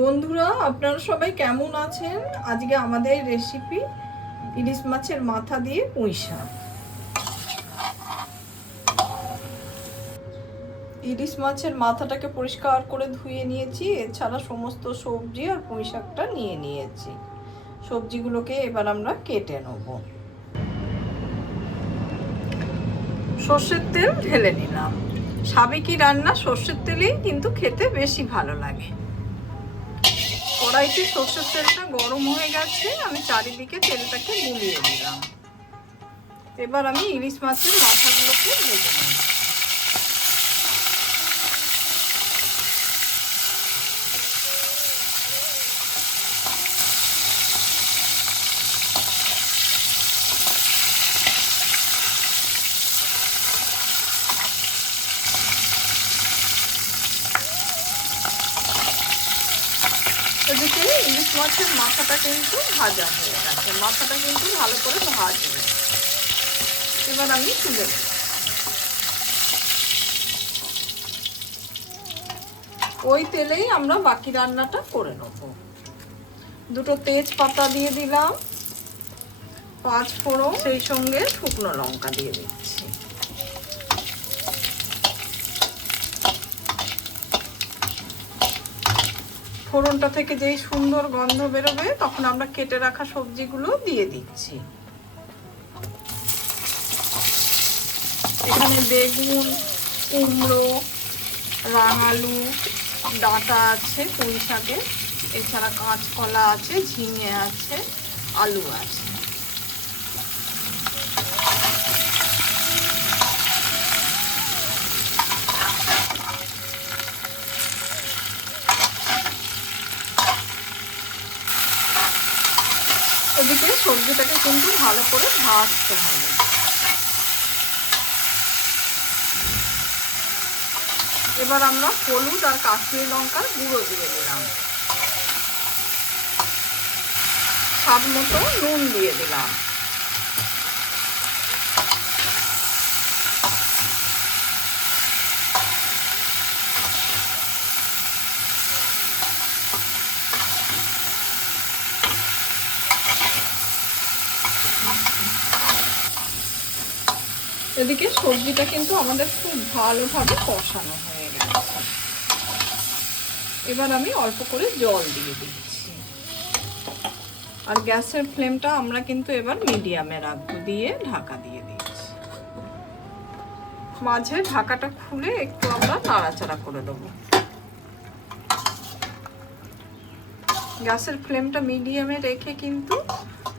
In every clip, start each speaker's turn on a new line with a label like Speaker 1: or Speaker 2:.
Speaker 1: বন্ধুরা, আপনারা সবাই কেমন আছেন? আজকে আমাদের রেসিপি ইলিশ মাছের মাথা দিয়ে পুঁই শাক। ইলিশ মাছের মাথাটাকে পরিষ্কার করে ধুয়ে নিয়েছি, এছাড়া সমস্ত সবজি আর পুঁই শাকটা নিয়ে নিয়েছি। সবজিগুলোকে এবার আমরা কেটে নেব। সর্ষের তেল ঢেলে নিলাম। সাবেকি রান্না? সর্ষের তেলেই কিন্তু খেতে বেশি ভালো লাগে। কড়াইতে সর্ষের তেলটা গরম হয়ে গেছে, আমি চারিদিকে তেলটাকে গুলিয়ে দিলাম। এবার আমি ইলিশ মাছের মাথাগুলোকে ভেজে নেব। এদিকে ইলিশ মাছের মাথাটা কিন্তু ভাজা হয়ে গেছে। মাথাটা কিন্তু ভালো করে ভাজবে। এবার আমি তুলে ওই তেলেই আমরা বাকি রান্নাটা করে নেব। দুটো তেজপাতা দিয়ে দিলাম, পাঁচ ফোড়ন, সেই সঙ্গে শুকনো লঙ্কা দিয়ে দিচ্ছি। ফোড়নটা থেকে যেই সুন্দর গন্ধ বেরোবে, তখন আমরা কেটে রাখা সবজিগুলো দিয়ে দিচ্ছি। এখানে বেগুন, কুমড়ো, রাঙালু, ডাটা আছে, পুঁই শাকে এছাড়া কাঁচকলা আছে, ঝিঙে আছে, আলু আছে। এদিকে সবজিটাকে কিন্তু ভালো করে ভাজতে হবে। এবার আমরা হলুদ আর কাশ্মীরি লঙ্কার গুঁড়ো দিয়ে দিলাম। স্বাদ মতো নুন দিয়ে দিলাম। এদিকে সবজিটা কিন্তু আমাদের খুব ভালোভাবে কষানো হয়ে গেছে। এবার আমি অল্প করে জল দিয়ে দিচ্ছি। আর গ্যাসের ফ্লেমটা আমরা কিন্তু এবার মিডিয়ামে রাখব, দিয়ে ঢাকা দিয়ে দিচ্ছি। মাঝে ঢাকাটা খুলে একটু আমরা নাড়াচাড়া করে দেবো। গ্যাসের ফ্লেমটা মিডিয়ামে রেখে কিন্তু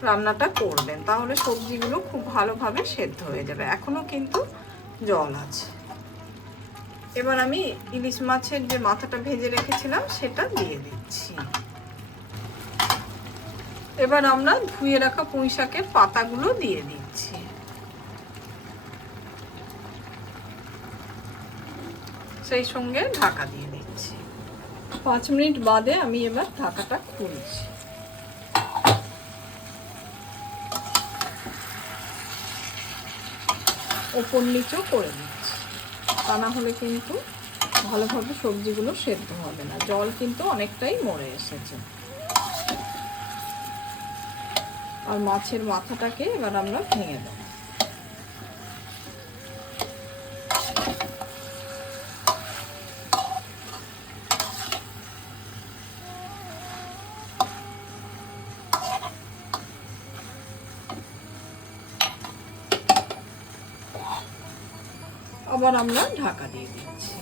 Speaker 1: রান্নাটা করবেন, তাহলে সবজিগুলো খুব ভালোভাবে সেদ্ধ হয়ে যাবে। এখনও কিন্তু জল আছে। এবার আমি ইলিশ মাছের যে মাথাটা ভেজে রেখেছিলাম, সেটা দিয়ে দিচ্ছি। এবার আমরা ধুয়ে রাখা পুঁই শাকের পাতাগুলো দিয়ে দিচ্ছি। সেই সঙ্গে ঢাকা দিয়ে দিচ্ছি। পাঁচ মিনিট বাদে আমি এবার ঢাকাটা খুলছি। ওপর নিচেও করে দিচ্ছি তা না হলে কিন্তু ভালোভাবে সবজিগুলো সেদ্ধ হবে না। জল কিন্তু অনেকটাই মরে এসেছে। আর মাছের মাথাটাকে এবার আমরা ভেঙে দেবো। আবার আমরা ঢাকা দিয়ে দিচ্ছি।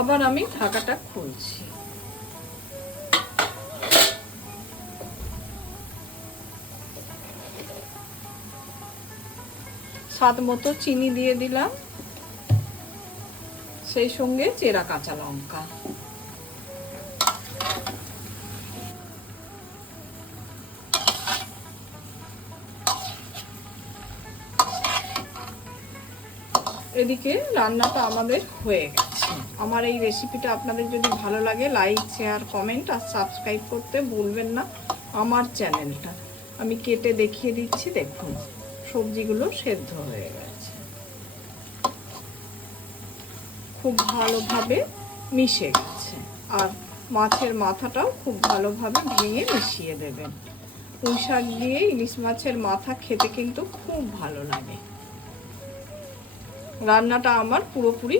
Speaker 1: আবার আমি ঢাকাটা খুলছি। স্বাদ মতো চিনি দিয়ে দিলাম। সেই সঙ্গে চেরা কাঁচা লঙ্কা। এদিকে রান্নাটা আমাদের হয়ে গেছে। আমার এই রেসিপিটা আপনাদের যদি ভালো লাগে লাইক শেয়ার কমেন্ট আর সাবস্ক্রাইব করতে ভুলবেন না আমার চ্যানেলটা আমি কেটে দেখিয়ে দিচ্ছি, দেখুন, সবজিগুলো সেদ্ধ হয়ে গেছে। খুব ভালোভাবে মিশে গেছে। আর মাছের মাথাটাও খুব ভালোভাবে ভেঙে মিশিয়ে দেবেন। পুঁই শাক দিয়ে ইলিশ মাছের মাথা খেতে কিন্তু খুব ভালো লাগে। রান্নাটা আমার পুরোপুরি